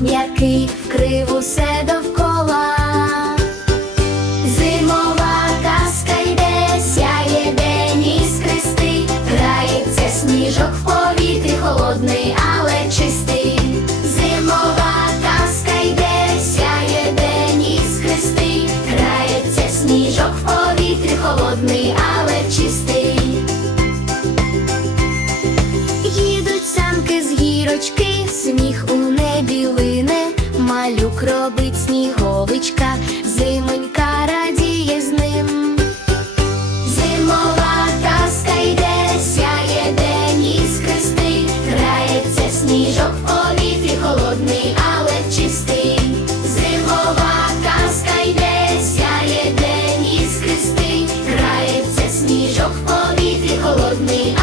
м'який, вкрив усе довкола. Зимова казка йде, день іскристий, грається сніжок в повітрі, холодний, але чистий. Зимова казка йде, день іскристий, грається сніжок в повітрі, холодний, але чистий. Їдуть санки з гірочки, сміх у небі лине, малюк робить сніговичка, зимонька радіє з ним. Зимова казка йде, сяє день іскристий, грається сніжок в повітрі, холодний, але чистий. Зимова казка йде, сяє день іскристий, грається сніжок в повітрі, холодний,